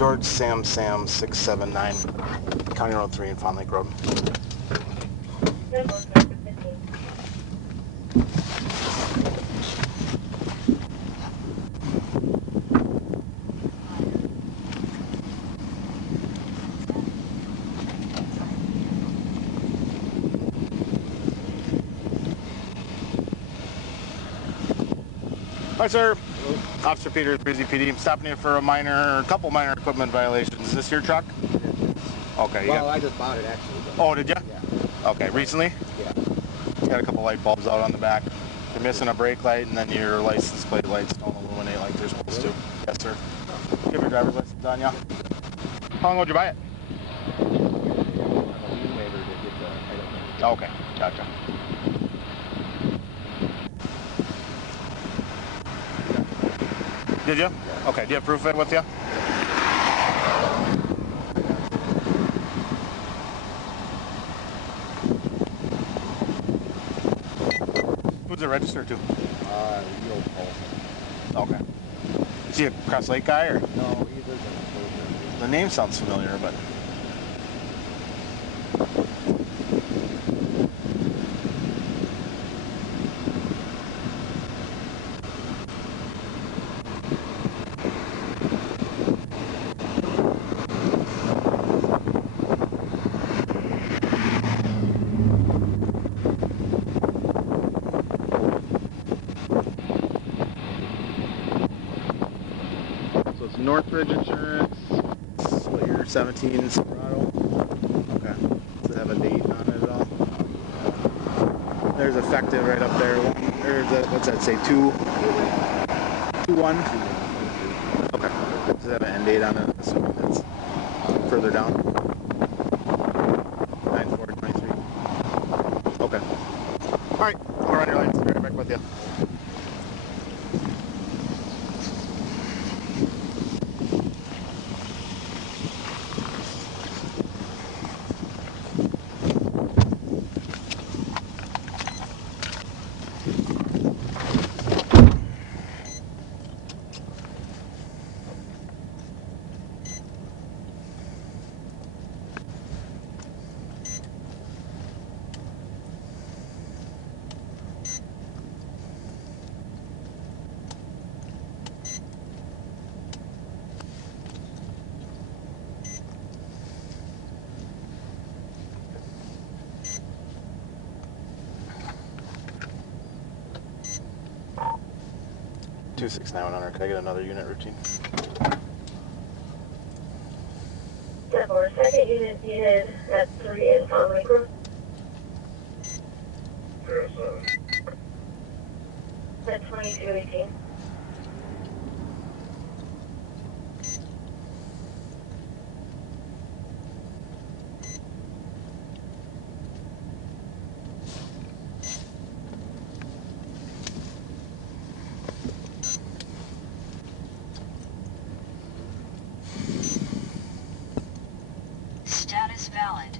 George Sam 679, County Road 3 and Fawn Lake Road. Hi, sir. Hello. Officer Peters, Breezy PD. I'm stopping you for a couple minor equipment violations. Is this your truck? Okay. Well, I just bought it actually. Oh, did you? Yeah. Okay. Recently? Yeah. You got a couple light bulbs out on the back. You're missing a brake light, and then your license plate lights don't illuminate like they're supposed to. Yes, sir. You have your driver's license on you? How long ago did you buy it? Okay. Gotcha. Did you? Yeah. Okay. Do you have proof of it with you? Who's it registered to? Real Paulson. Okay. Is he a Cross Lake guy or? No, he lives in The name sounds familiar, but. So it's Northridge Insurance. What year? 17 Silverado. Okay. Does it have a date on it at all? There's effective right up there. There's a, what's that say? 2/1. Okay. Does it have an end date on it? Assuming that's further down. 9/4/23. Okay. All right. I'll run your lights. Be right back with you. Two 69100. Can I get another unit routine? 10-4, second unit needed at 3 in Fawn Lake Road. 07. At 2218. Status valid.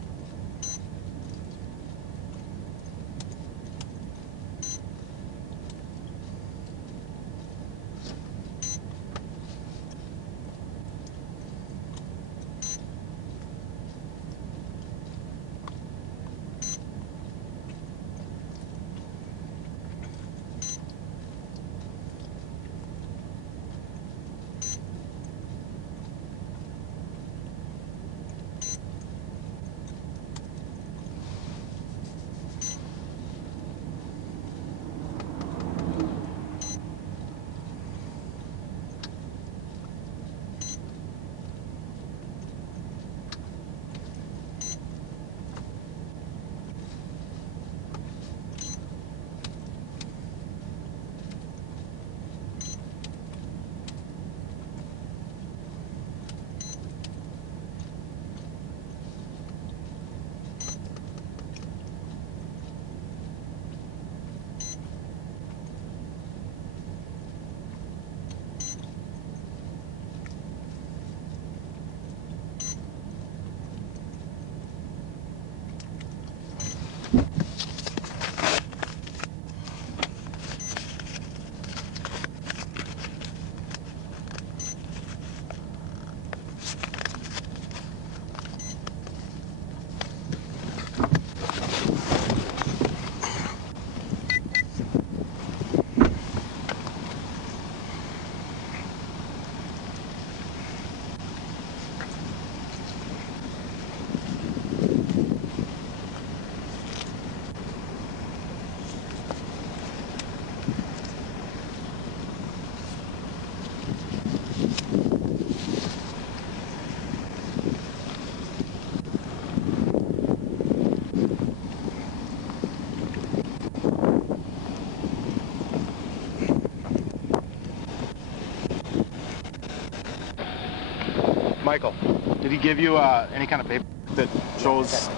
Michael, did he give you any kind of paper that shows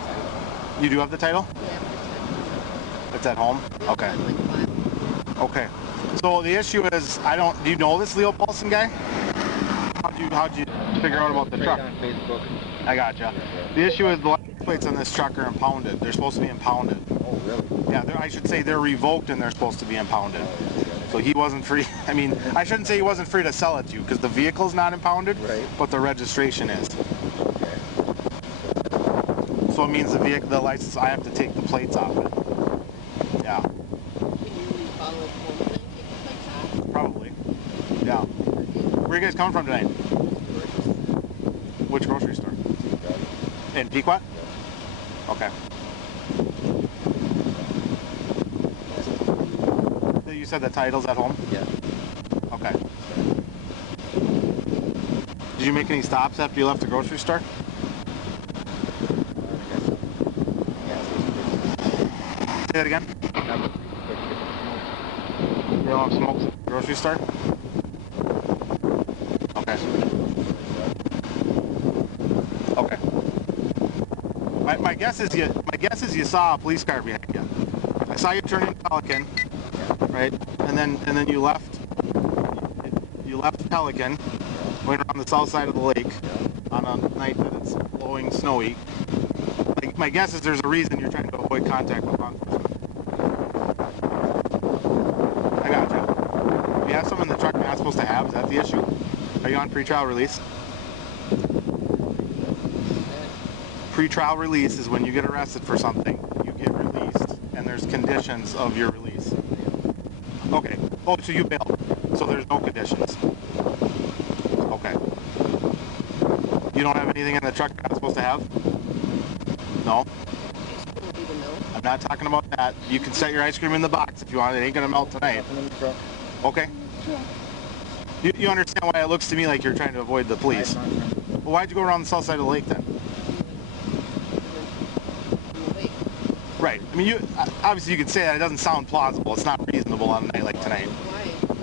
you do have the title? Yeah. It's at home? Okay. Okay. So the issue is, do you know this Leo Paulson guy? How'd you figure out about the truck? On Facebook. I gotcha. The issue is the license plates on this truck are impounded. They're supposed to be impounded. Oh, really? Yeah, I should say they're revoked and they're supposed to be impounded. So he wasn't free. I mean, I shouldn't say he wasn't free to sell it to you because the vehicle's not impounded, right, but the registration is. Okay. So it means the license, I have to take the plates off it. Yeah. Can you follow it home and then take the plates off? Probably. Yeah. Where are you guys coming from tonight? Which grocery store? In Pequot? Okay. You said the title's at home? Yeah. Okay. Did you make any stops after you left the grocery store? Say that again? You don't have smokes at the grocery store? Okay. Okay. My guess is you saw a police car behind you. I saw you turn in Pelican, right? And then you left Pelican, went around the south side of the lake on a night that it's blowing snowy. My guess is there's a reason you're trying to avoid contact with law enforcement. I gotcha. You have something in the truck you're not supposed to have. Is that the issue? Are you on pretrial release? Pretrial release is when you get arrested for something, you get released, and there's conditions of your release. Okay. Oh, so you bailed. So there's no conditions. Okay. You don't have anything in the truck you're not supposed to have? No? I'm not talking about that. You can set your ice cream in the box if you want. It ain't gonna melt tonight. Okay. You understand why it looks to me like you're trying to avoid the police? Well, why'd you go around the south side of the lake then? Right. I mean, obviously you could say that. It doesn't sound plausible. It's not reasonable on a night like tonight.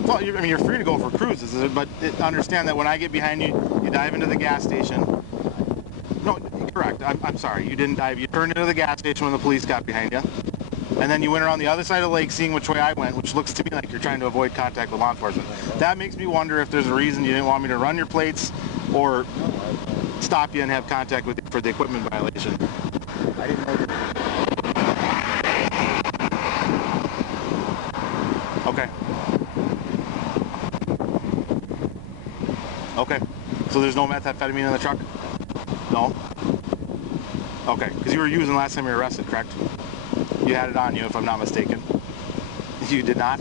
Well, I mean, you're free to go for cruises, but understand that when I get behind you, you dive into the gas station. No, correct. I'm sorry. You didn't dive. You turned into the gas station when the police got behind you. And then you went around the other side of the lake seeing which way I went, which looks to me like you're trying to avoid contact with law enforcement. That makes me wonder if there's a reason you didn't want me to run your plates or stop you and have contact with you for the equipment violation. I didn't know that. Okay. Okay. So there's no methamphetamine in the truck? No? Okay. Because you were using last time you were arrested, correct? You had it on you, if I'm not mistaken. You did not?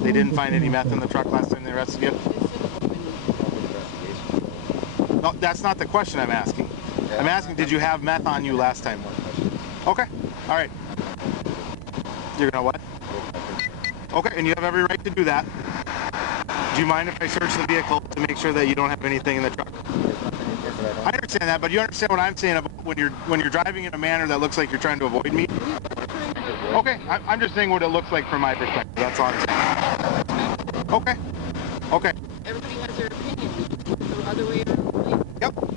They didn't find any meth in the truck last time they arrested you? No, that's not the question I'm asking. I'm asking, did you have meth on you last time? Okay. All right. You're gonna what? Okay, and you have every right to do that. Do you mind if I search the vehicle to make sure that you don't have anything in the truck? I understand that, but you understand what I'm saying about when you're driving in a manner that looks like you're trying to avoid me? Okay, I'm just saying what it looks like from my perspective. That's all I'm saying. Okay. Okay. Everybody has their opinion. The other way around.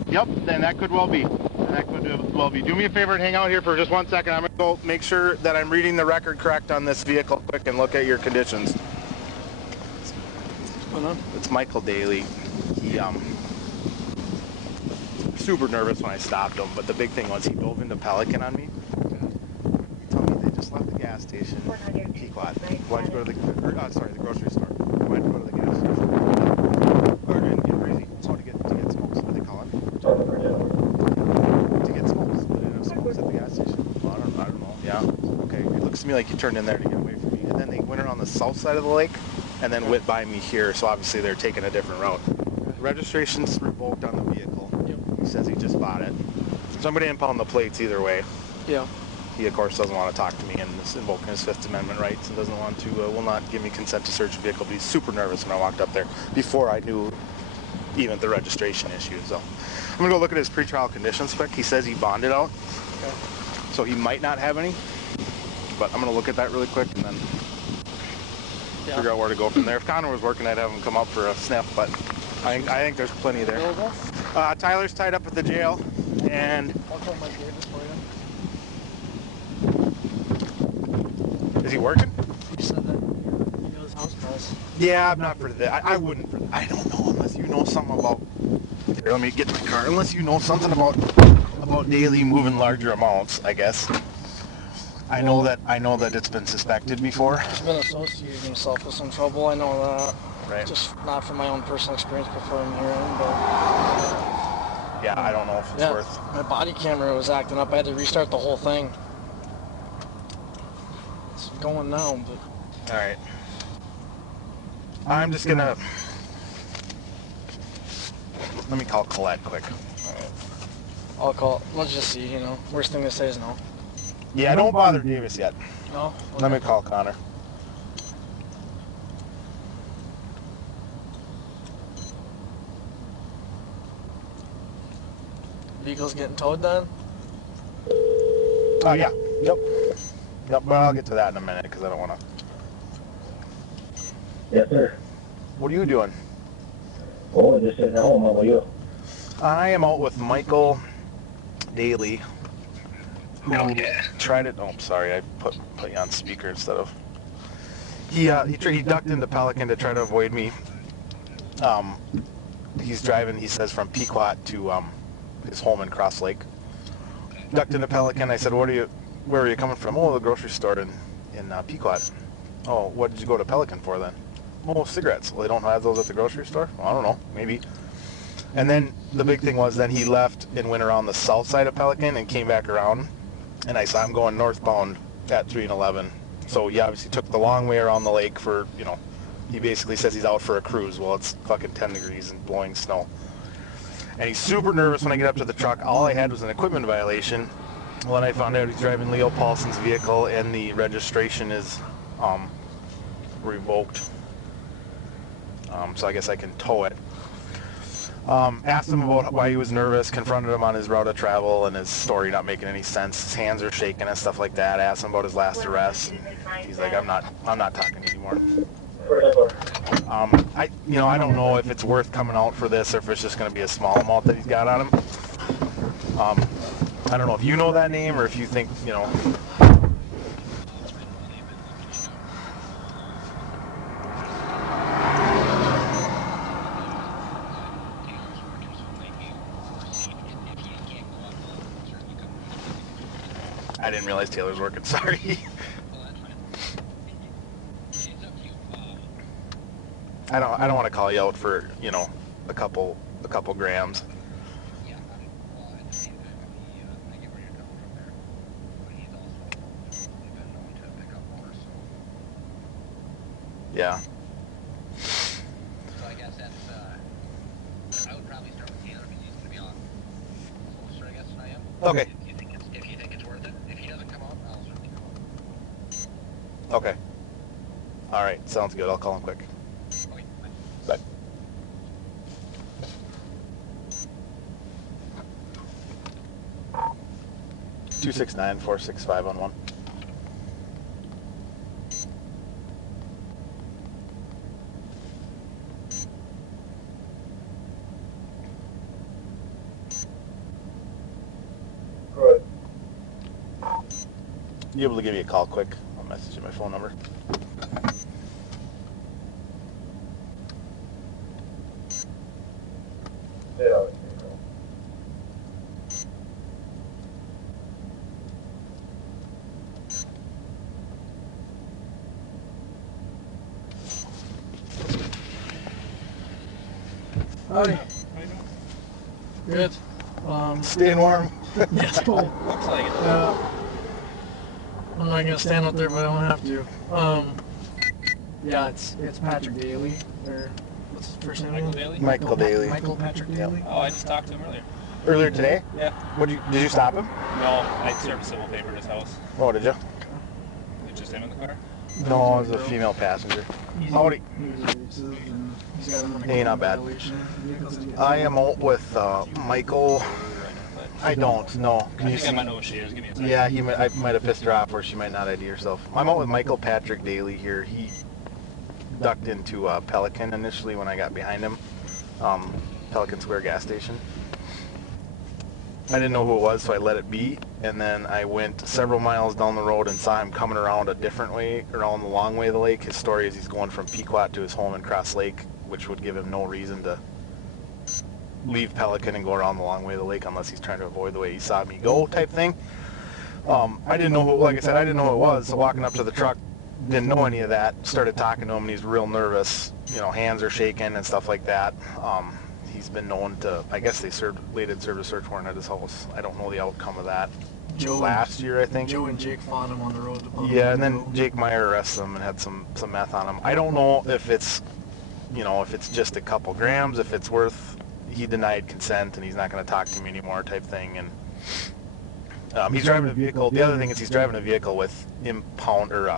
Yep, then that could well be. That could well be. Do me a favor and hang out here for just 1 second. I'm going to go make sure that I'm reading the record correct on this vehicle quick and look at your conditions. What's going on? It's Michael Daly. He, super nervous when I stopped him, but the big thing was he dove into Pelican on me. He told me they just left the gas station. Pequot. Why'd you go to the grocery store? Why'd you go to the gas station? Or in Breezy. So to get smokes, what do they call it? To get smokes. They didn't have smokes at the gas station. Well, I don't know. Yeah. Okay. It looks to me like you turned in there to get away from me. And then they went around the south side of the lake and then went by me here. So obviously they're taking a different route. Registration's revoked on the vehicle. Yep. He says he just bought it. Somebody impound the plates either way. Yeah. He, of course, doesn't want to talk to me and is invoking his Fifth Amendment rights and doesn't want to, will not give me consent to search the vehicle. But he's super nervous when I walked up there before I knew even the registration issue. So I'm going to go look at his pretrial conditions quick. He says he bonded out. Okay. So he might not have any. But I'm going to look at that really quick and then figure out where to go from there. If Connor was working, I'd have him come up for a sniff, but I think there's plenty there. Tyler's tied up at the jail, and I'll call Mike Davis for you. is he working? He said that he does house calls. Yeah, I'm not for that. I wouldn't for that. I don't know unless you know something about. Here, let me get my car. Unless you know something about daily moving larger amounts, I guess. I know that it's been suspected before. He's been associating himself with some trouble. I know that. Right. Just not from my own personal experience before I'm hearing, but Yeah, I don't know if it's worth. my body camera was acting up. I had to restart the whole thing. It's going now, but. All right. I'm just gonna. Let me call Colette quick. I'll call. Let's just see. Worst thing to say is no. Yeah, don't bother Davis yet. No. Let me call Connor. Vehicle's getting towed then? Oh yeah. Yep. Yep. But I'll get to that in a minute because I don't want to. Yes, sir. What are you doing? Oh, just sitting at home. How about you? I am out with Michael Daly. Who Okay. tried it? Oh, I'm sorry. I put you on speaker instead of. He ducked into Pelican to try to avoid me. He's driving. He says from Pequot to his home in Cross Lake. Ducked into Pelican. I said, where are you coming from? Oh, the grocery store in Pequot. Oh, what did you go to Pelican for then? Oh, cigarettes. Well, they don't have those at the grocery store? Well, I don't know. Maybe. And then the big thing was then he left and went around the south side of Pelican and came back around. And I saw him going northbound at 3 and 11. So he obviously took the long way around the lake for, he basically says he's out for a cruise. Well, it's fucking 10 degrees and blowing snow. And he's super nervous when I get up to the truck. All I had was an equipment violation. Well, then I found out he's driving Leo Paulson's vehicle and the registration is revoked. So I guess I can tow it. Asked him about why he was nervous, confronted him on his route of travel and his story not making any sense. His hands are shaking and stuff like that. Asked him about his last arrest. He's like, I'm not talking anymore. I don't know if it's worth coming out for this or if it's just going to be a small amount that he's got on him. I don't know if you know that name or if you think, I didn't realize Taylor's working, sorry. I don't want to call you out for, a couple grams. Yeah. So I guess that's, I would probably start with Taylor because he's going to be on closer, I guess, than I am. Okay. If you think it's worth it. If he doesn't come out, I'll certainly come out. Okay. All right, sounds good. I'll call him quick. Okay, Bye. 269-465-11. Good. You able to give me a call quick? I'll message you my phone number. Yeah. Howdy. Good. Staying warm. Yes, cool. Looks like it. I'm not gonna stand up there, but I don't have to. Yeah, it's Patrick Daly, or what's his first name? Michael Daly? Michael Daly. Michael Patrick Daly. Oh, I just talked to him earlier. Earlier today? Yeah. Did you stop him? No, I served a civil paper at his house. Oh, did you? It's just him in the car? No, it was a female passenger. Howdy. Hey, not bad. I am out with Michael. I don't know. Can I you think I see? might know what she is. Give me a second. Yeah, I might have pissed her off, or she might not ID herself. I'm out with Michael Patrick Daly here. He ducked into Pelican initially when I got behind him. Pelican Square gas station. I didn't know who it was, so I let it be. And then I went several miles down the road and saw him coming around a different way, around the long way of the lake. His story is he's going from Pequot to his home in Cross Lake, which would give him no reason to leave Pelican and go around the long way of the lake unless he's trying to avoid the way he saw me go type thing. I didn't know who, like I said, I didn't know who it was, so walking up to the truck, didn't know any of that, started talking to him, and he's real nervous, you know, hands are shaking and stuff like that. He's been known to, I guess they served a search warrant at his house. I don't know the outcome of that. Last year, I think. Joe and Jake fought him on the road. Yeah, and then Jake Meyer arrested him and had some meth on him. I don't know if it's, you know, if it's just a couple grams, if it's worth, he denied consent and he's not going to talk to me anymore type thing. And he's driving a vehicle. The other thing is he's driving a vehicle with impound, or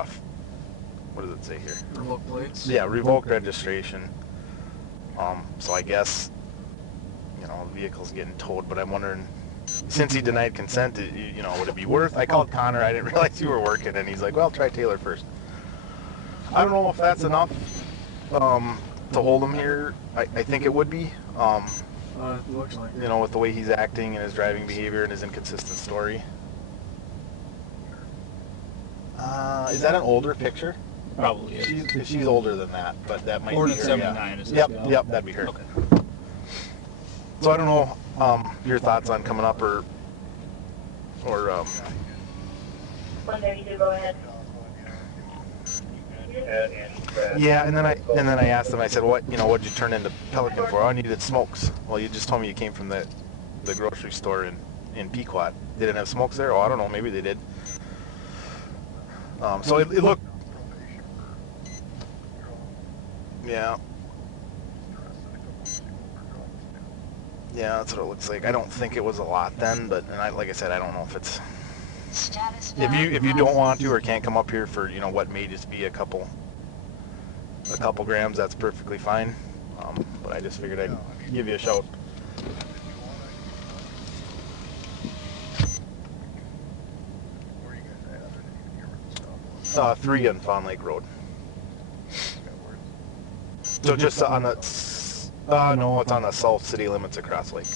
what does it say here? Revoked plates? Yeah, revoked registration. So I guess, you know, the vehicle's getting towed, but I'm wondering, since he denied consent, you know, would it be worth? I called Connor, I didn't realize you were working, and he's like, well, try Taylor first. I don't know if that's enough to hold him here. I think it would be. It looks like it. You know, with the way he's acting and his driving behavior and his inconsistent story. Is that an older picture? Probably. She's older than that, but that might Born be in her. 79, is this Yep, gal? yep, that'd be her. Okay. So I don't know your thoughts on coming up or 132, go ahead. yeah, and then I asked him. I said, "What, you know, what'd you turn into Pelican for?" "Oh, I needed smokes." "Well, you just told me you came from the grocery store in Pequot. They didn't have smokes there?" "Oh, I don't know. Maybe they did." So it looked. Yeah. Yeah, that's what it looks like. I don't think it was a lot then, but like I said, I don't know if it's. If you don't want to or can't come up here for, you know, what may just be a couple grams, that's perfectly fine. But I just figured I'd give you a shout. Three on Fawn Lake Road. So just on the, no, it's on the south city limits of Cross Lake.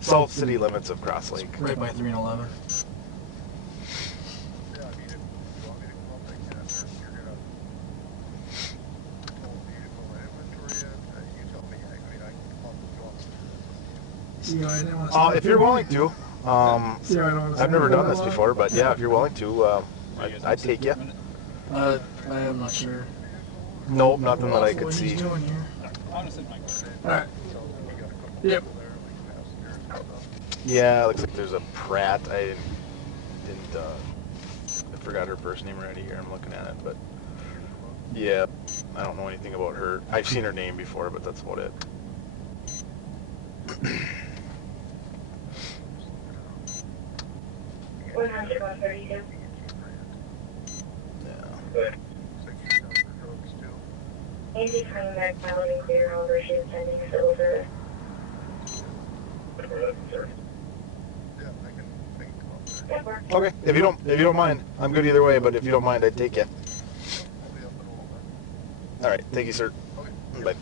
South city limits of Cross Lake. Right by 3 and 11. If you're willing to, I've never done this before, but yeah, if you're willing to, I'd take you. I am not sure. Nope, nothing that I could What see. he's doing here. Honestly, Alright. Yep. Yeah, it looks like there's a Pratt. I forgot her first name already here. I'm looking at it, but yeah, I don't know anything about her. I've seen her name before, but that's about it. One hundred 132. Yeah. Andy coming back loud and clear, however, she is pending civil service. That works. Okay, if you don't mind, I'm good either way. But if you don't mind, I'd take you. All right, thank you, sir. Bye.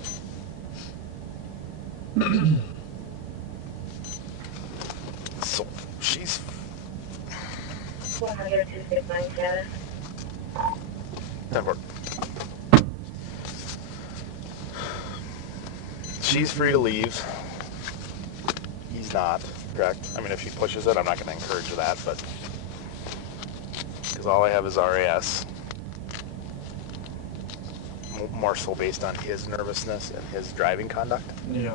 So she's 100 269 status. 10-4. She's free to leave. He's not, correct? I mean, if she pushes it, I'm not going to encourage that, but because all I have is RAS. More so based on his nervousness and his driving conduct. Yeah.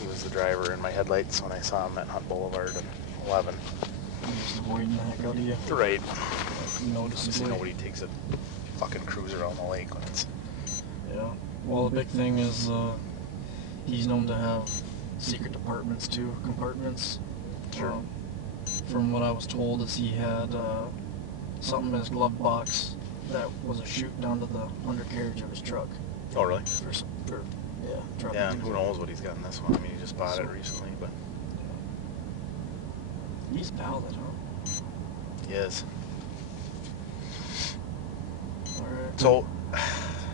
He was the driver in my headlights when I saw him at Hunt Boulevard and 11. Just avoiding the heck out of you. Right. Noticeably. Nobody takes a fucking cruiser on the lake when it's. Yeah. Well, the big thing is he's known to have secret departments too, compartments. Sure. From what I was told, is he had something in his glove box that was a chute down to the undercarriage of his truck. Oh, really? Yeah, who knows what he's got in this one. I mean, he just bought it recently, but. He's valid, huh? He is. Alright. So.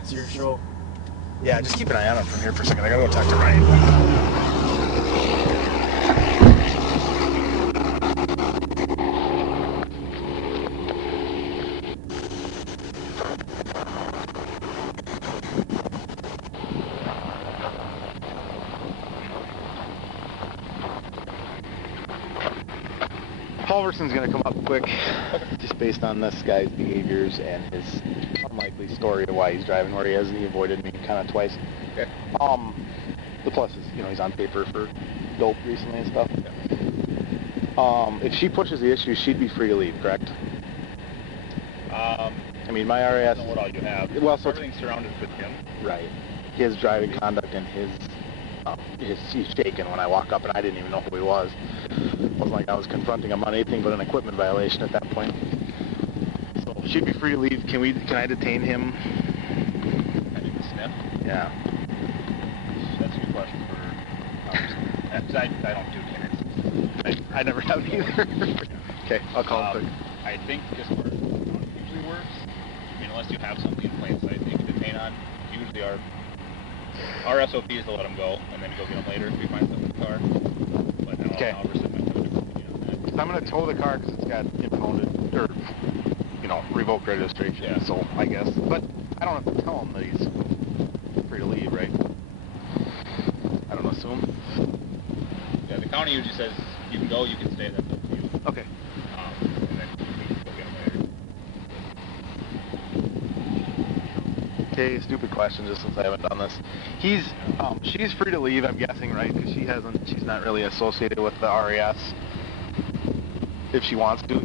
It's your show. Yeah, just keep an eye on him from here for a second. I gotta go talk to Ryan. Alverson's gonna come up quick, just based on this guy's behaviors and his unlikely story of why he's driving where he is, and he avoided me kind of twice. Okay. The plus is, he's on paper for dope recently and stuff. If she pushes the issue, she'd be free to leave, correct? I mean, my RAS... I don't know what all you have. Well, so everything's surrounded with him. Right. His driving conduct and he's shaking when I walk up, and I didn't even know who he was. It wasn't like I was confronting him on anything but an equipment violation at that point. So she'd be free to leave. Can I detain him? I need to sniff. Yeah. That's a good question for I don't do canines. I never have either. Okay, I'll call him quick. I think just where it usually works, I mean, unless you have something in plain sight that you can detain on, usually our SOP is to let them go and then go get them later if we find something in the car. But now Okay. Alverson might have a different opinion on that. So I'm going to tow the car because it's got impounded, or, revoked registration, Yeah. so I guess. But I don't have to tell him that he's free to leave, right? I don't assume. Yeah, the county usually says you can go, you can stay, that's up to you. Okay. And then we can go get them later. Okay, stupid question just since I haven't done this. She's free to leave, I'm guessing, right? Because she's not really associated with the RAS. If she wants to.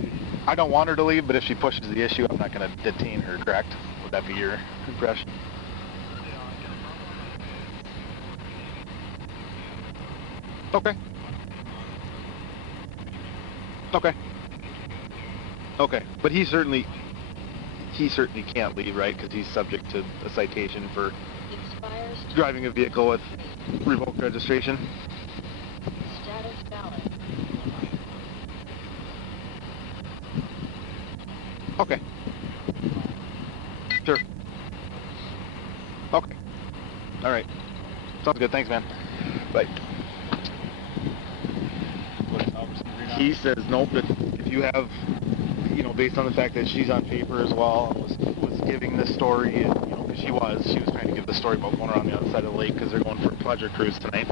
I don't want her to leave, but if she pushes the issue, I'm not going to detain her, correct? Would that be your impression? Okay. Okay. Okay. But he certainly can't leave, right? Because he's subject to a citation for driving a vehicle with revoked registration. Status valid. Okay. Sure. Okay. All right. Sounds good. Thanks, man. Bye. What does Alverson agree on? He says nope. If you have, based on the fact that she's on paper as well, was giving this story, because she was trying to give the story about going around the other side of the lake because they're going for a pleasure cruise tonight.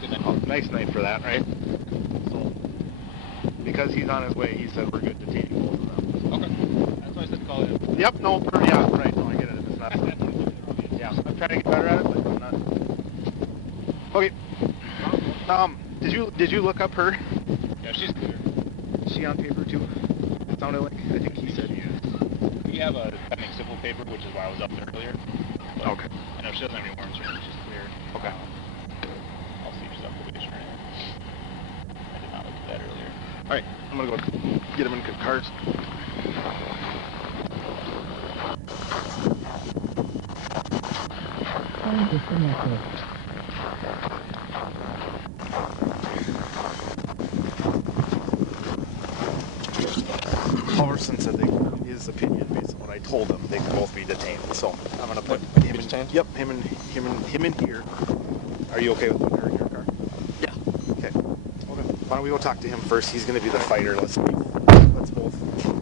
Good night. Nice night for that, right? So, because he's on his way, he said we're good detaining both of them. Okay. That's why I said to call it. Yep. No. Yeah. Right. No, I get it. It's not. Yeah. I'm trying to get better at it, but I'm not. Okay. Did you look up her? Yeah, she's clear. Is she on paper too? It sounded like. I think he said. We have a pending civil paper, which is why I was up there earlier. But Okay. I know she doesn't have any warrants or anything. She's clear. Okay. I'll see if she's on probation or anything. I did not look at that earlier. All right. I'm gonna go get him in cars. Alverson said his opinion, based on what I told him, they can both be detained. So I'm gonna put him in. Detained? Yep, him in here. Are you okay with putting her in your car? Yeah. Okay. Why don't we go talk to him first? He's gonna be the fighter. Let's both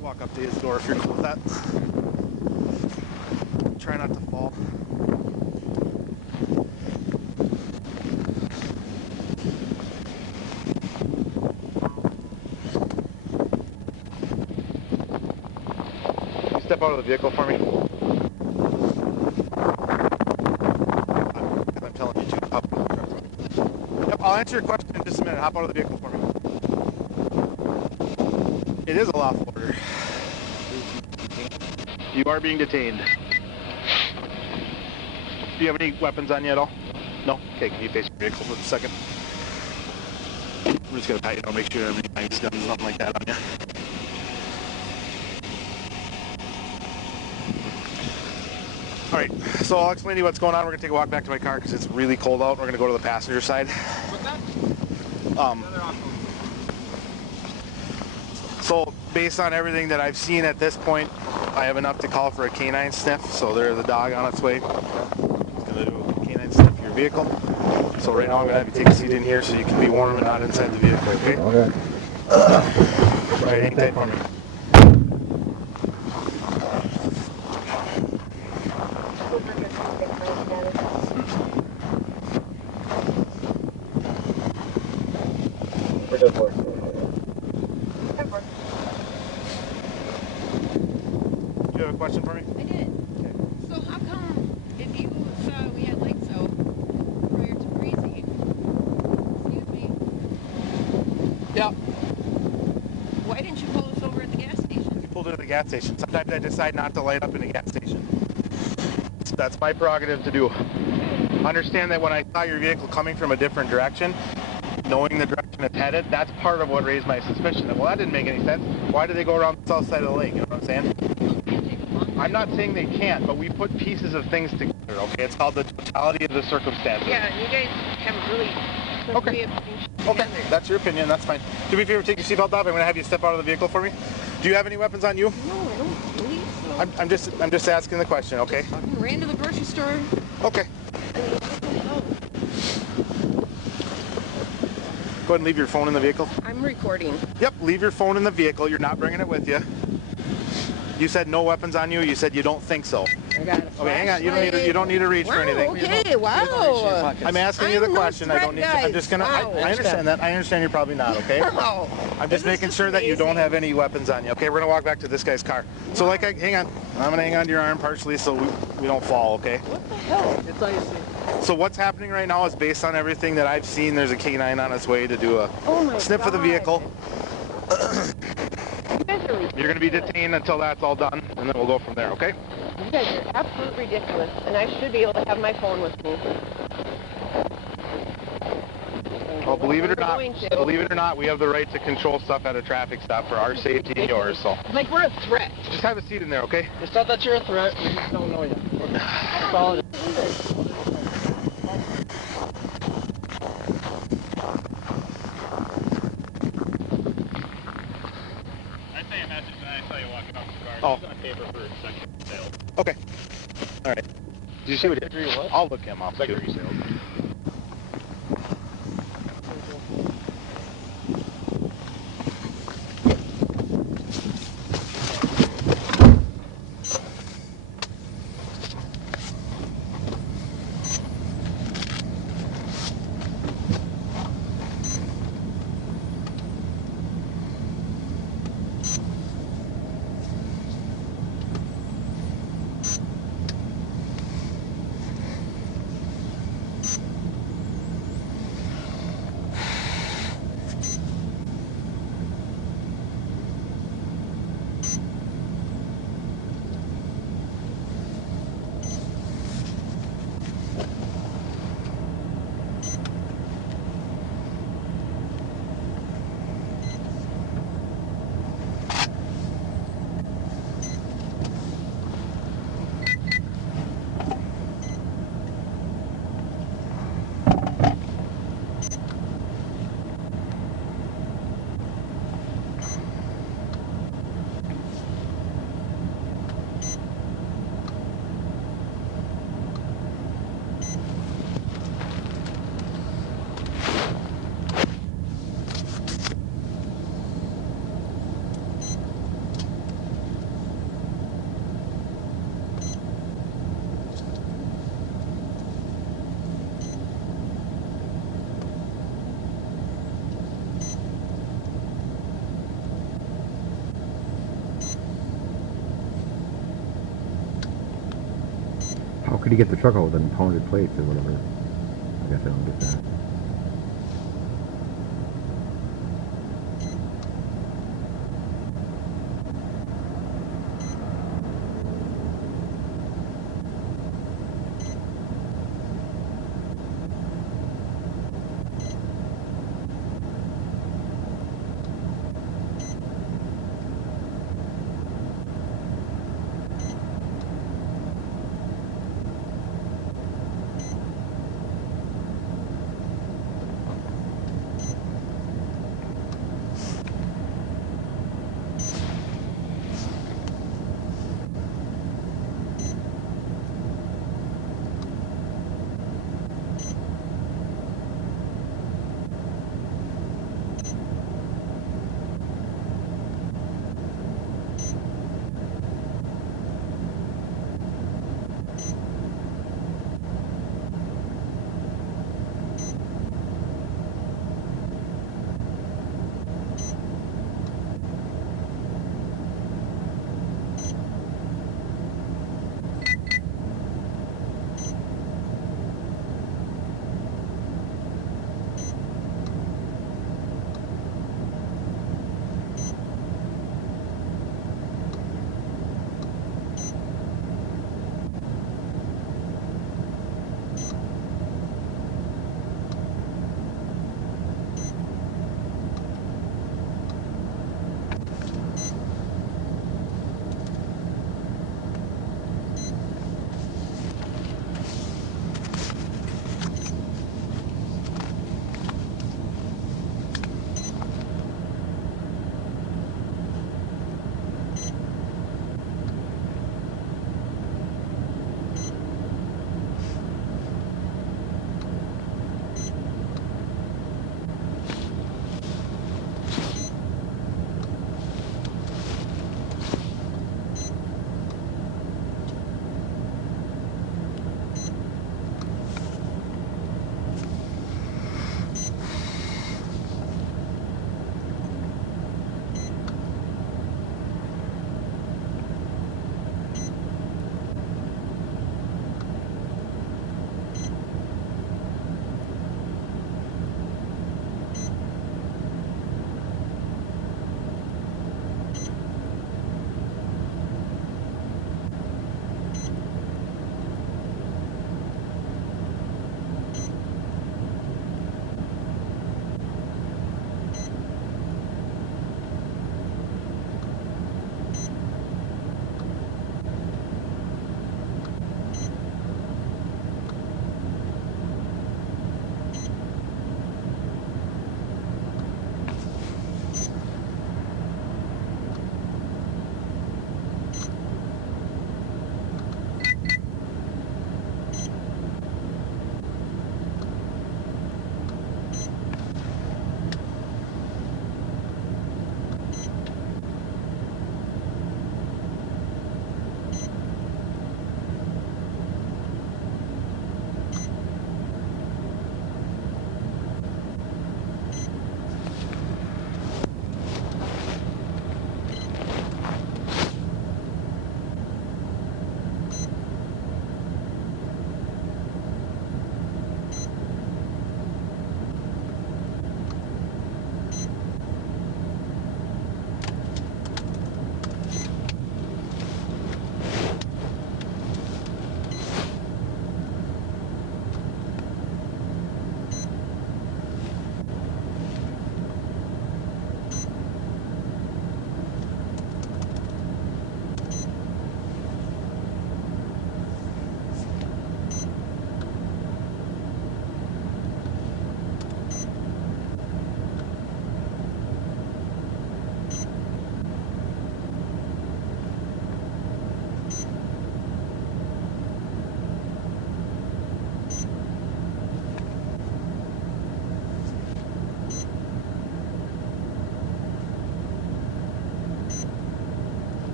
walk up to his door if you're cool with that. Try not to fall. Step out of the vehicle for me. I'm telling you to. Yep, I'll answer your question in just a minute. Hop out of the vehicle for me. It is a lawful order. You are being detained. Do you have any weapons on you at all? No? Okay, can you face your vehicle for a second? I'm just going to pat you down, make sure you don't have any knives, guns, something like that on you. Alright, so I'll explain to you what's going on. We're going to take a walk back to my car because it's really cold out. We're going to go to the passenger side. What's that? So, based on everything that I've seen at this point, I have enough to call for a canine sniff. So there's a dog on its way. It's going to do a canine sniff of your vehicle. So right now I'm going to have you take a seat in here so you can be warm and not inside the vehicle, okay? Okay. Alright, hang tight for me. We're good for it. gas station. Sometimes I decide not to light up in a gas station. That's my prerogative to do. Understand that when I saw your vehicle coming from a different direction, knowing the direction it's headed, that's part of what raised my suspicion. Well, that didn't make any sense. Why do they go around the south side of the lake? You know what I'm saying? I'm not saying they can't, but we put pieces of things together, okay? It's called the totality of the circumstances. Yeah, and you guys haven't really put Okay. way of things Okay, together. that's your opinion, that's fine. Do me a favor, take your seatbelt off. I'm gonna have you step out of the vehicle for me. Do you have any weapons on you? No, I don't believe so. I'm just asking the question, okay? Fucking ran to the grocery store. Okay. I mean, what the hell? Go ahead and leave your phone in the vehicle. I'm recording. Yep, leave your phone in the vehicle. You're not bringing it with you. You said no weapons on you. You said you don't think so. I got a Okay, hang on. You don't need to reach for anything. Okay, wow. I'm asking you the I'm no question. I don't need. threat, I'm just gonna. guys. I understand that. I understand you're probably not. Okay. Wow. I'm just making sure that you don't have any weapons on you. Okay, we're gonna walk back to this guy's car. So hang on. I'm gonna hang on to your arm partially so we don't fall. Okay. What the hell? It's icy. So what's happening right now is based on everything that I've seen. There's a canine on its way to do a Oh my sniff of the God. vehicle. You guys are ridiculous. You're gonna be detained until that's all done, and then we'll go from there. Okay. You guys are absolutely ridiculous, and I should be able to have my phone with me. Well, believe it or to. not, we have the right to control stuff at a traffic stop for our safety and yours. So Like we're a threat. just have a seat in there, okay? It's not that you're a threat, we just don't know yet. That's all it is. I sent you a message and I saw you walking up to the car. Oh. It's on paper for second sale. Okay. All right. Did you see what? Secondary what? I'll look him up too. Secondary sales. How could he get the truck out with impounded plates or whatever? I guess I don't get that.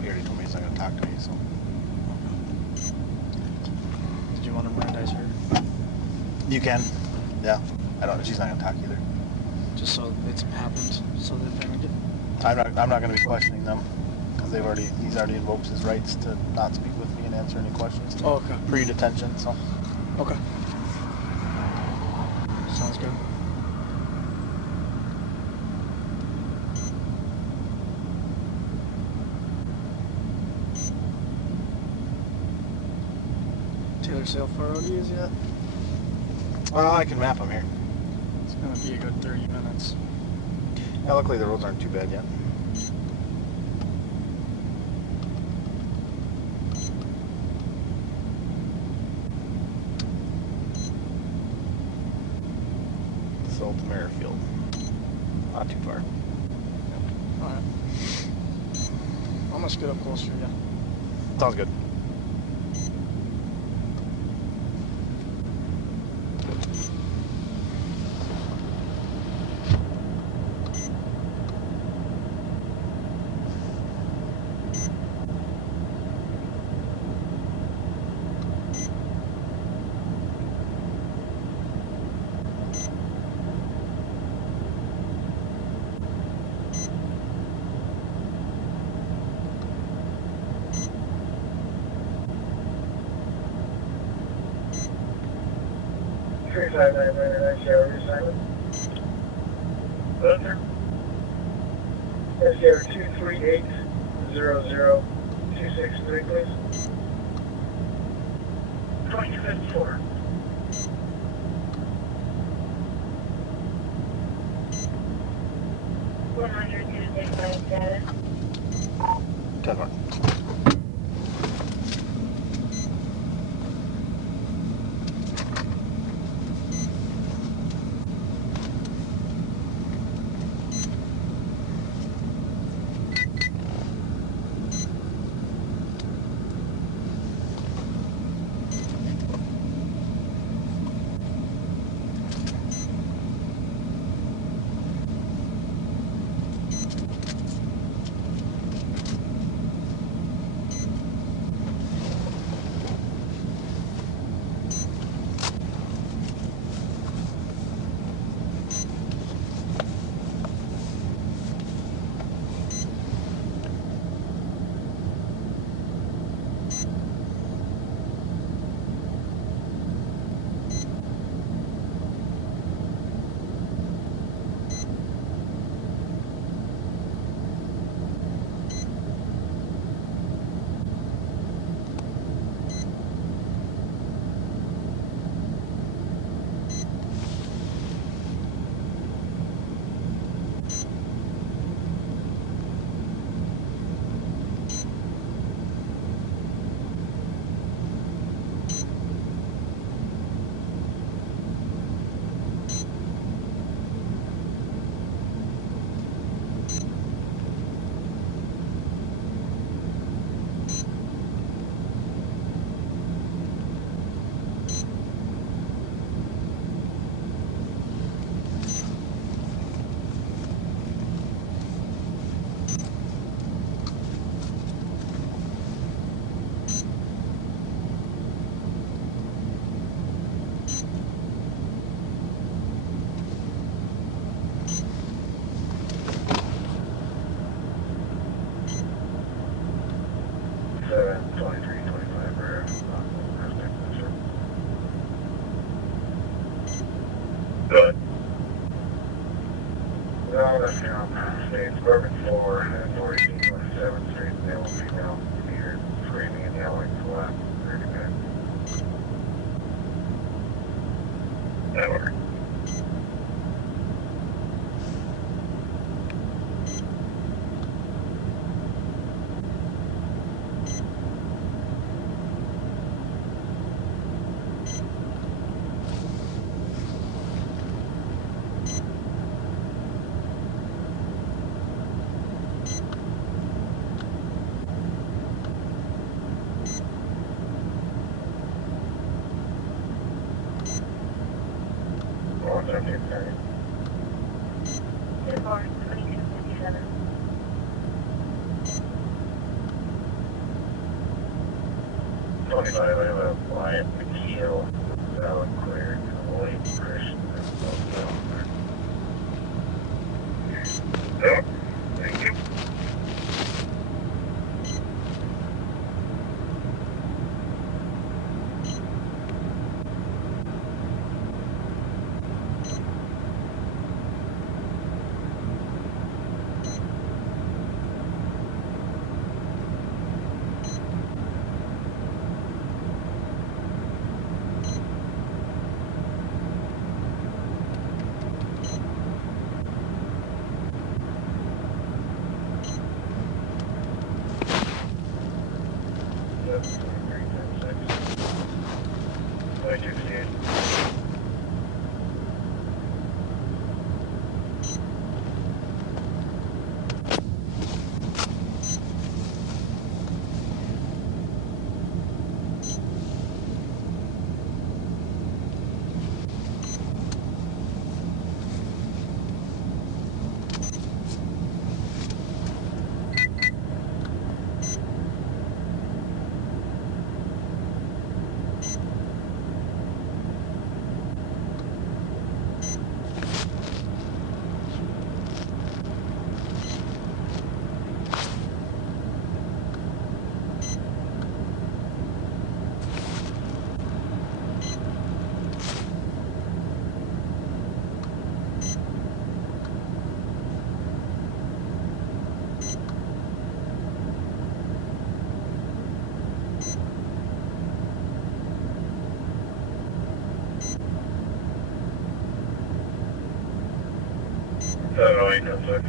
he already told me he's not going to talk to me, so. Did you want to Mirandize her? You can. Yeah. She's not going to talk either. Just so it's happened, so that they would get... I'm not going to be questioning them, because he's already invoked his rights to not speak with me and answer any questions. Oh, okay. Pre-detention, so. Okay. Sounds good. Taylor, see how far out he is yet? Well, I can map him here. It's gonna be a good 30 minutes. Yeah, luckily the roads aren't too bad yet. Salt Merrifield. Not too far. Alright. I'm gonna scoot up closer to you. Sounds good. SCR reassignment. Luther. SCR 238-00263, please. 2254. Status. 10 more. 25, I have a Wyatt McKeel, valid cleared, Lloyd Christian, Yep, thank you. Yep, 23, 10, 6. 22, 68. Oh, 8, 10, 6.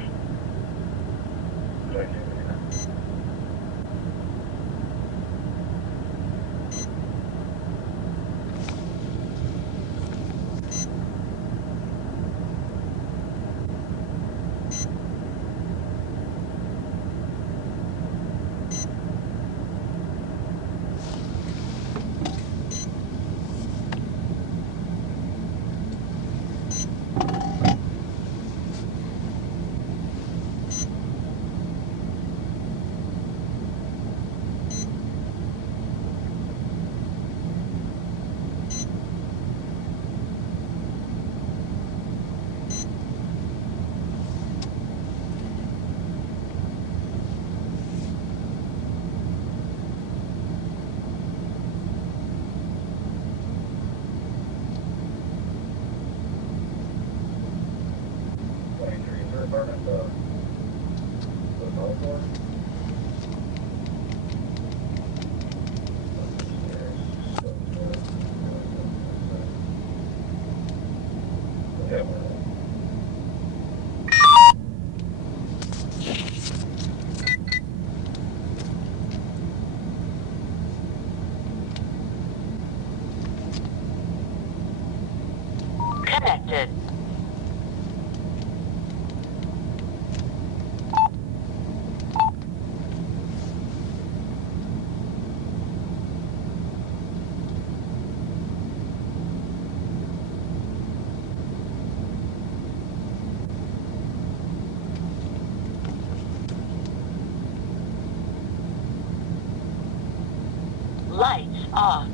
22, is there apartment, the call for? Yeah. Connected. Lights off.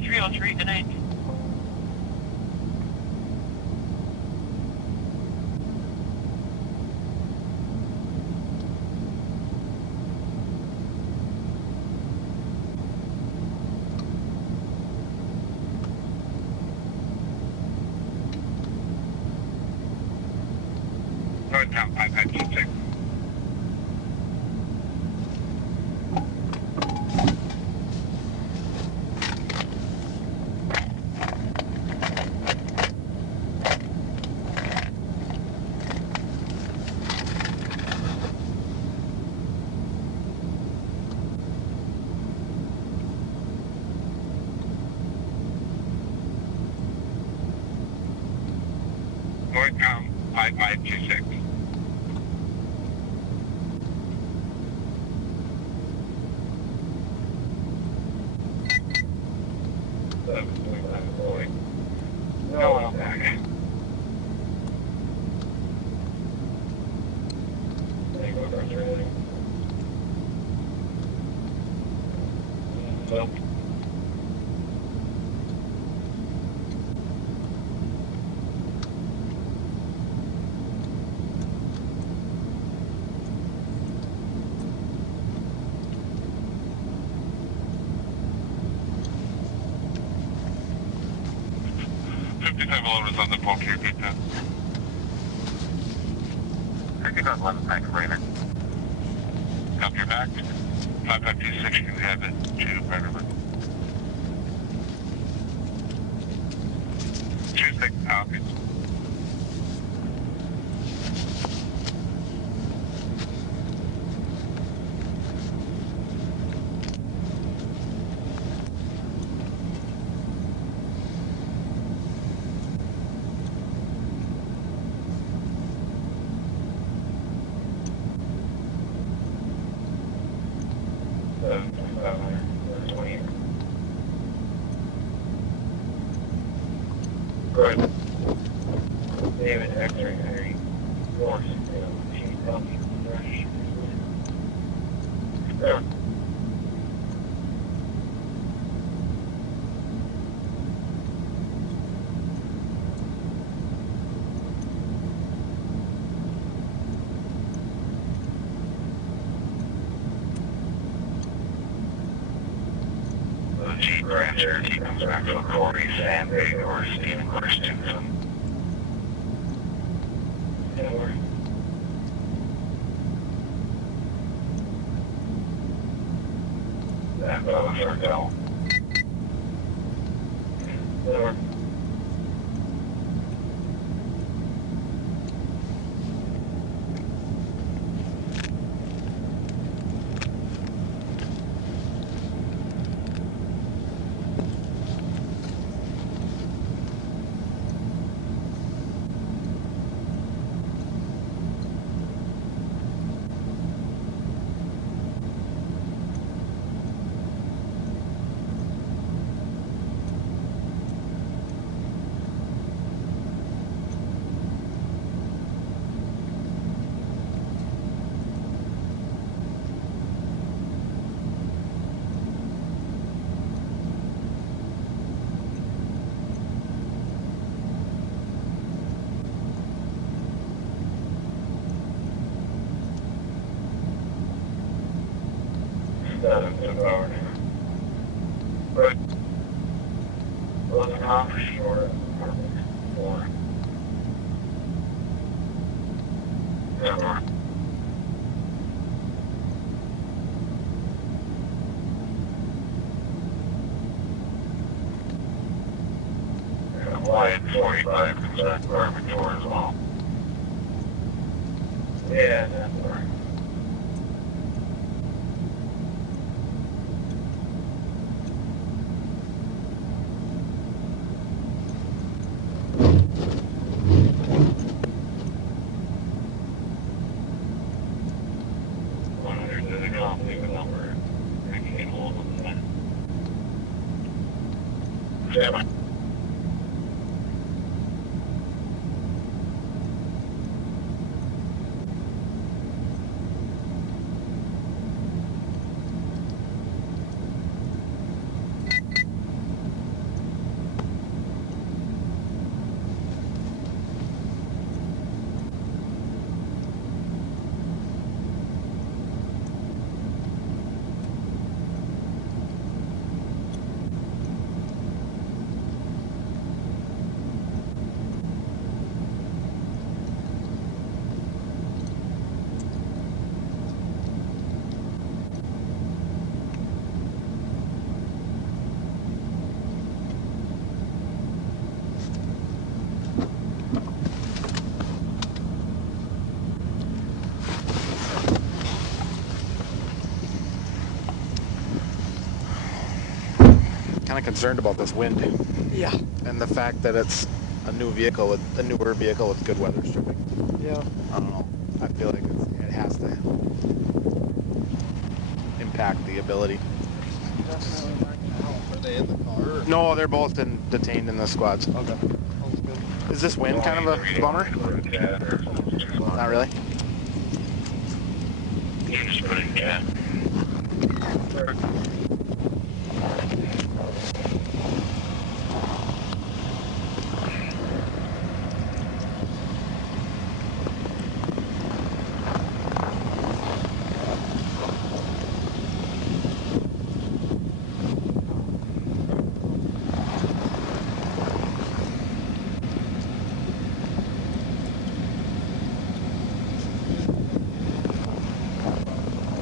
2303, good night. Northbound 5526. Northbound 5526. No, I'm back. Nope. Is on the phone here, get that. 5511, back Rainer. Copy your back. 5526, you can have it to Beverly. 26, copy. Good. David, X-ray, Harry, Morse, she helped me fresh. There. G. Grancher, he comes back from Corey Sandberg or Stephen Christensen. That fellow's our Dell. Over. Good. 11 off short, apartment 4. Denver. Wyatt 45 comes back apartment 4 as well. Yeah, that's right. Seven. of concerned about this wind Yeah. and the fact that it's a newer vehicle with good weather stripping. Yeah. I don't know. I feel like it has to impact the ability. Definitely not gonna help. Are they in the car? Or? No, they're both detained in the squads. Okay. Sounds good. Is this wind kind of a bummer? Not really.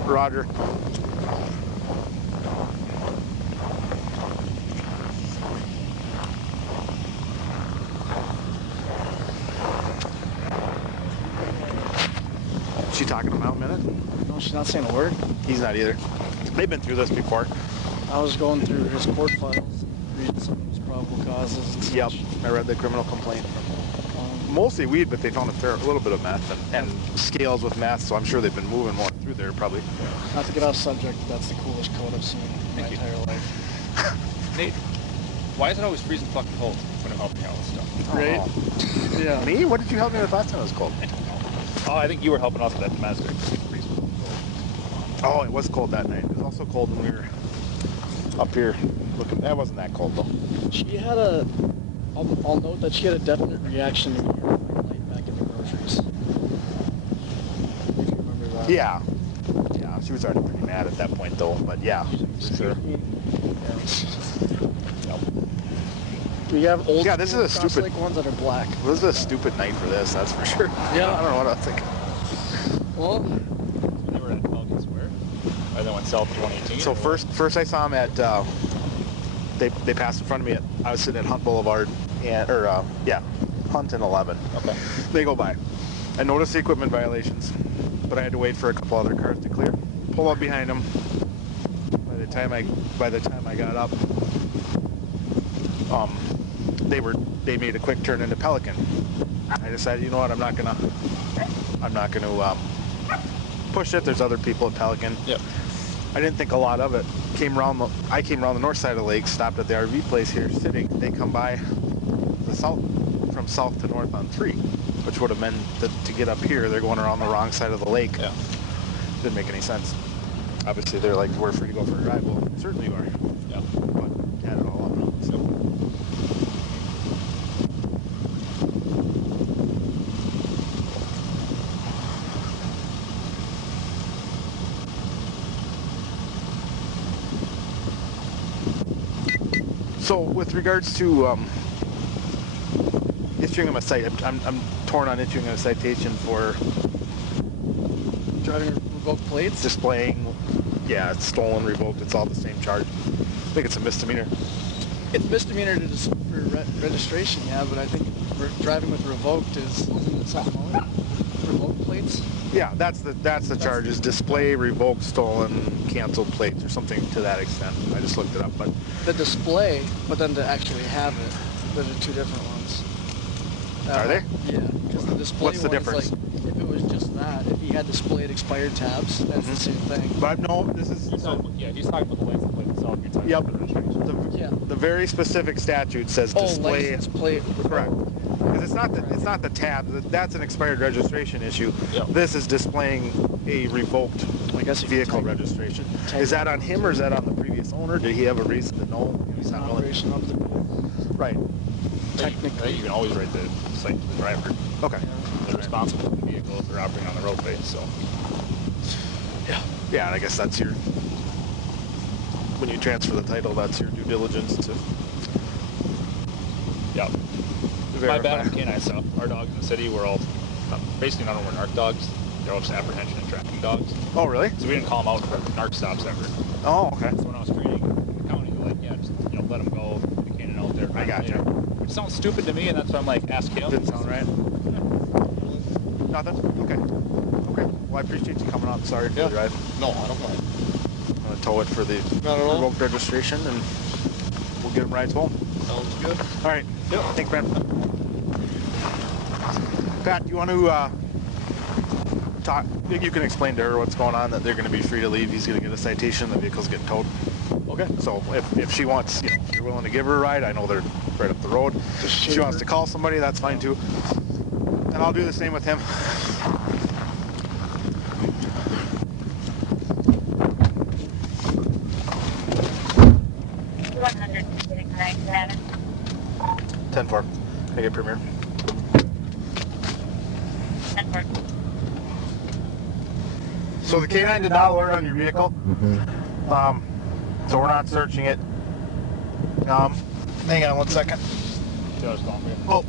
Roger. Is she talking to him out a minute? No, she's not saying a word. He's not either. They've been through this before. I was going through his court files, reading some of his probable causes and such. Yep, I read the criminal complaint. Mostly weed, but they found a little bit of meth and scales with meth, so I'm sure they've been moving more through there probably. Not to get off subject, but that's the coolest coat I've seen in my entire life. Nate, why is it always freezing fucking cold when I'm helping out with stuff? Right? Oh. Yeah. Me? What did you help me with last time it was cold? Oh, I think you were helping us with that domestic. Oh, it was cold that night. It was also cold when we were up here looking. That wasn't that cold though. She had I'll note that she had a definite reaction to your light back in the groceries. If you remember that. Yeah. Yeah, she was already pretty mad at that point though, but yeah, for sure. Yep. We have old Yeah, this is a Cross stupid- Lake ones that are black. This is a stupid night for this, that's for sure. Yeah. I don't know what I was thinking. Well, They were at Pelican Square. Or they went south 2018. So first I saw him at, they passed in front of me I was sitting at Hunt Boulevard, Hunt and 11. Okay. They go by. I noticed the equipment violations, but I had to wait for a couple other cars to clear. Pull up behind them. By the time I got up, they made a quick turn into Pelican. I decided, you know what, I'm not gonna push it. There's other people at Pelican. Yep. I didn't think a lot of it. I came around the north side of the lake, stopped at the RV place here sitting. They come by from south to north on 3, which would have meant that to get up here, they're going around the wrong side of the lake. Yeah. Didn't make any sense. Obviously, they're like, we're free to go for a drive. Well, certainly you are. Yeah. But had it all up. So. So with regards to issuing him a I'm torn on issuing a citation for driving revoked plates. displaying. Yeah, it's stolen, revoked. It's all the same charge. I think it's a misdemeanor. It's misdemeanor for registration, yeah, but I think driving with revoked isn't it something more? Revoked plates? Yeah, that's the charge. Is display, revoked, stolen, canceled plates, or something to that extent. I just looked it up, but The display, but then to actually have it, those are two different ones. Are they? Yeah, because the display What's the one is difference? like, if it was just that, if he had displayed expired tabs, that's the same thing. but no, this is He's talking about the license plate itself. You're talking Yep. about the registration. Yeah. the very specific statute says display. License plate. Correct. Because it's not the tab. That's an expired registration issue. Yeah. This is displaying a revoked I guess you can vehicle type- registration. type Is that on him or is that on the previous owner? Did he have a reason to know he's not willing? Operation of the Right. technically. You can always write the site to the driver. Okay. They're responsible for the vehicle if they're operating on the roadway, so. Yeah, and I guess that's your, when you transfer the title, that's your due diligence to Yeah. My bad on the canine stuff. Our dogs in the city were all, basically none of them were narc dogs. They're all just apprehension and tracking dogs. Oh, really? So we didn't call them out for narc stops ever. Oh, okay. So when I was training the county, they're like, yeah, just, let them go. The canine out there. I gotcha. Which sounds stupid to me, and that's why I'm like, ask him. Didn't sound right. Nothing? Okay. Okay. Well, I appreciate you coming out. Sorry for the drive. No, I don't mind. I'm going to tow it for the Not at all. revoked registration, and we'll get them rides home. Sounds good. All right. Yep. Thanks, man. Pat, do you want to talk? You can explain to her what's going on, that they're going to be free to leave. He's going to get a citation. The vehicle's getting towed. Okay. So if she wants, if you're willing to give her a ride, I know they're right up the road. If she wants to call somebody, that's fine too. And I'll do the same with him. $100 $69. 10-4. Can I get Premier? 10-4. So the canine did not alert on your vehicle. So we're not searching it. Hang on 1 second. Joe's calling me. Oh,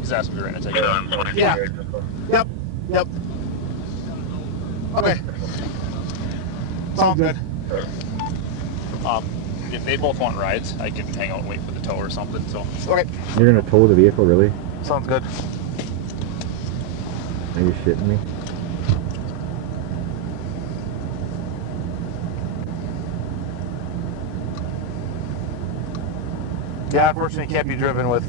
He's asking me right now. Take it. yeah. Yep. Yep. Okay. Sounds good. If they both want rides, I can hang out and wait for the tow or something. So. Okay. You're gonna tow the vehicle, really? Sounds good. Are you shitting me? Yeah, unfortunately, it can't be driven with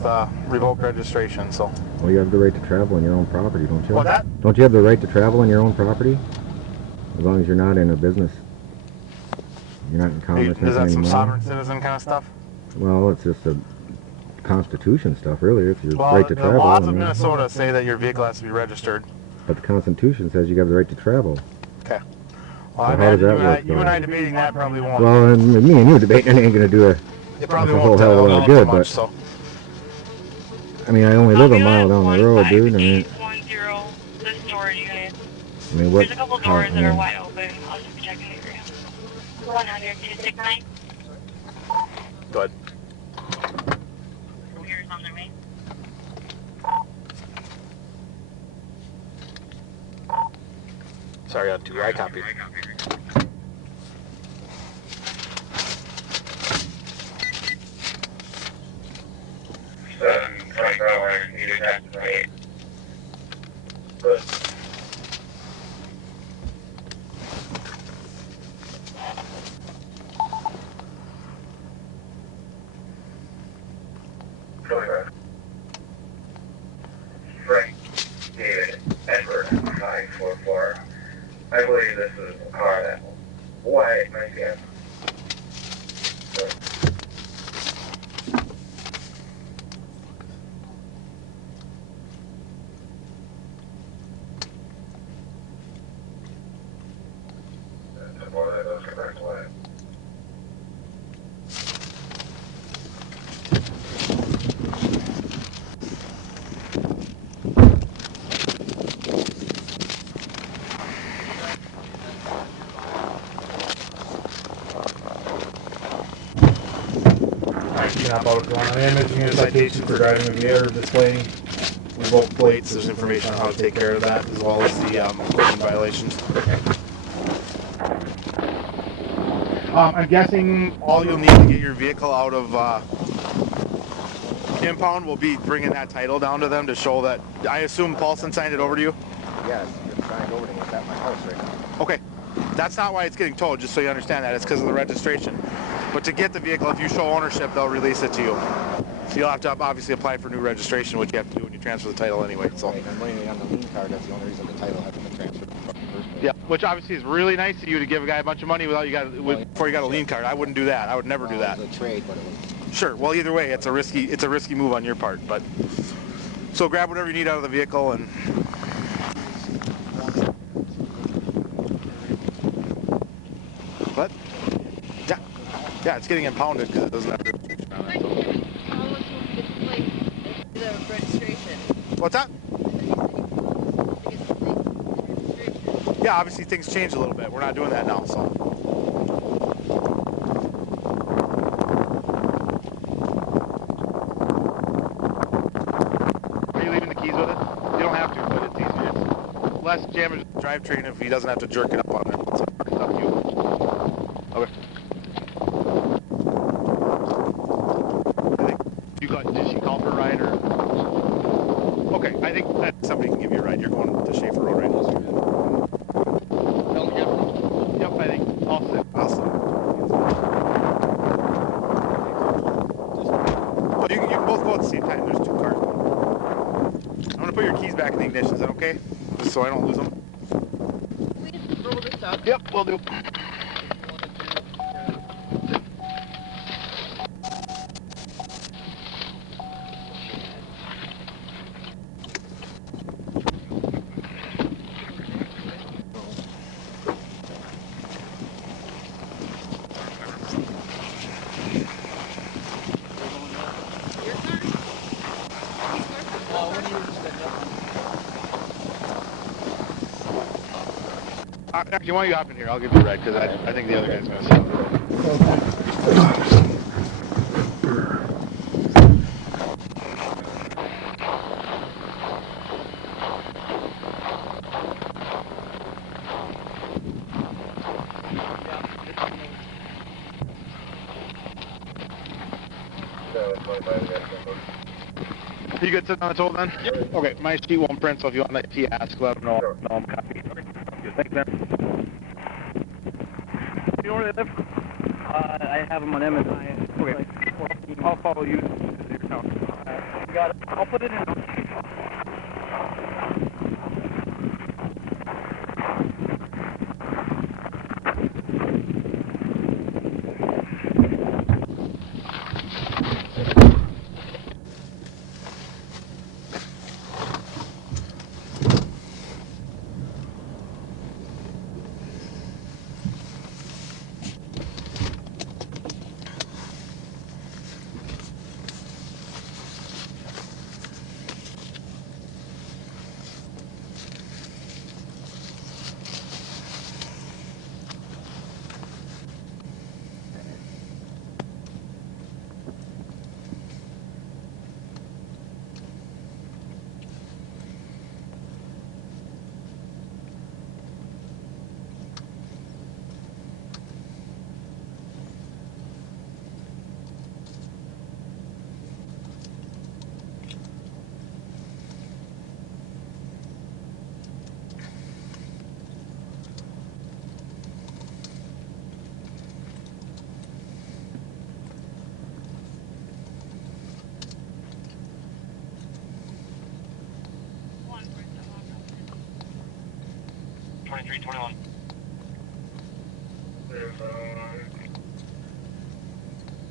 revoked registration. So. Well, you have the right to travel on your own property, don't you? What that? Don't you have the right to travel on your own property? As long as you're not in a business. You're not in commerce. Is that some anymore. sovereign citizen kind of stuff? Well, it's just a Constitution stuff, really. It's your Well, right to the travel. laws of and, Minnesota say that your vehicle has to be registered. But the Constitution says you have the right to travel. Okay. Well, So I how does imagine that work, you and I though? debating that probably won't. Well, and me and you debating it ain't gonna do It probably a won't whole hell of a lot help of good, much, but so. I mean, I only live a mile down the road, dude. I mean, The storage unit. what? There's a couple doors that are wide open. I'll just be checking it for you. 100 $269. Go ahead. Here's on their way. Sorry, I had to. I copied. Good. Frank David Edward 544. I believe this is a car that white might be a I am issuing a citation for driving a vehicle displaying revoked plates. There's information on how to take care of that, as well as the equipment violations. I'm guessing all you'll need to get your vehicle out of impound will be bringing that title down to them to show that. I assume Paulson signed it over to you? Yes, it's signed over to me. It's at my house right now. Okay. That's not why it's getting towed, just so you understand that. It's because of the registration. But to get the vehicle, if you show ownership, they'll release it to you. You'll have to obviously apply for new registration, which you have to do when you transfer the title anyway. So. Right, I'm waiting on the lien card. That's the only reason the title hasn't been transferred from the first place. Yeah, which obviously is really nice of you to give a guy a bunch of money before you got a lien card. I wouldn't do that. I would never do that. It was a trade, but it was... Sure. Well, either way, it's a risky move on your part. But so grab whatever you need out of the vehicle and. What? Yeah. Yeah, it's getting impounded because it doesn't have registration on it. The registration. What's that? Yeah, obviously things change a little bit. We're not doing that now, so. Are you leaving the keys with it? You don't have to, but it's easier. It's less damage to the drivetrain if he doesn't have to jerk it up on there. It's up to you. Okay. Did she call for a ride or? Okay, I think that somebody can give you a ride. You're going to Schaefer Road right now. Yep, I think I'll sit. both go at the same time. There's 2 cars. I'm gonna put your keys back in the ignition. Is that okay? Just so I don't lose them. Please roll this up. Yep, will do. Your car? When you were just setting up. Actually, why don't you hop in here? I'll give you a ride because I think the other guy's gonna sit on the road. You good sitting on the toll then? Yep. Okay, my sheet won't print, so if you want that key, ask, let them know. Sure. No, I'm copy. Okay, sounds good. Thanks, man. You know where they live? I have them on Amazon. Okay. Like I'll follow you to your town. you got it. I'll put it in.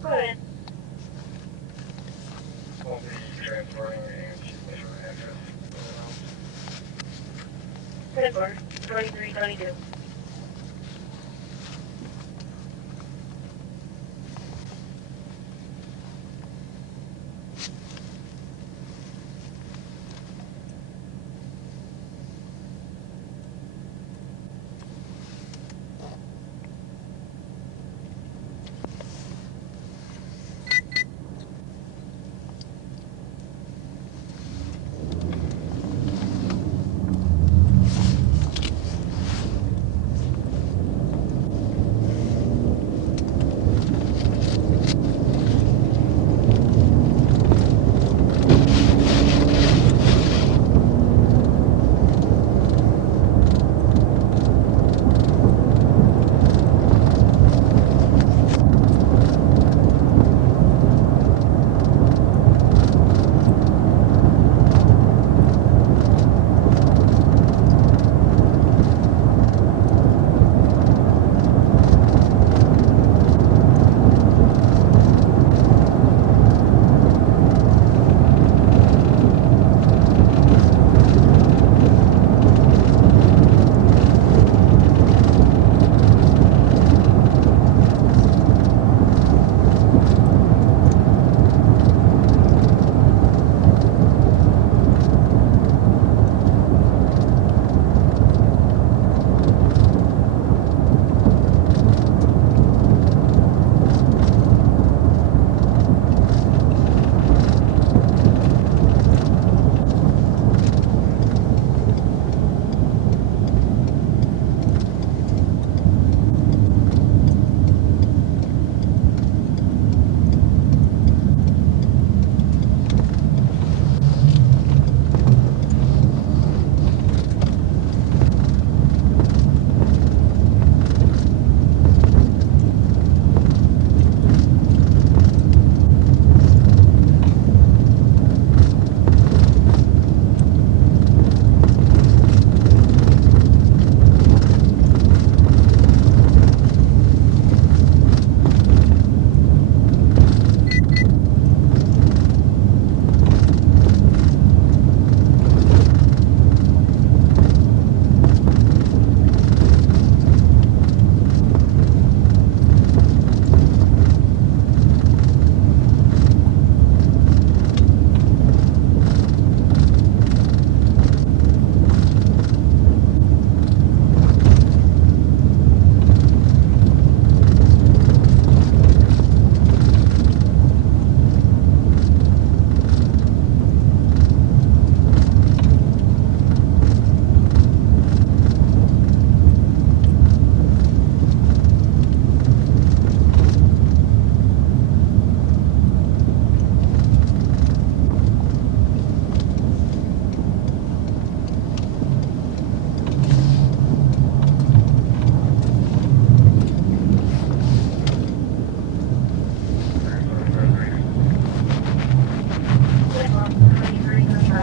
Go ahead. I'll be transporting and address. 10-4, 2322.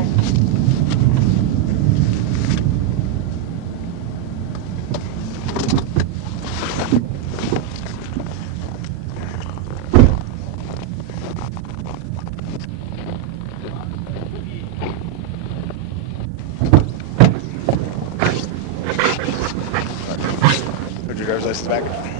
Bye. Put your driver's license back.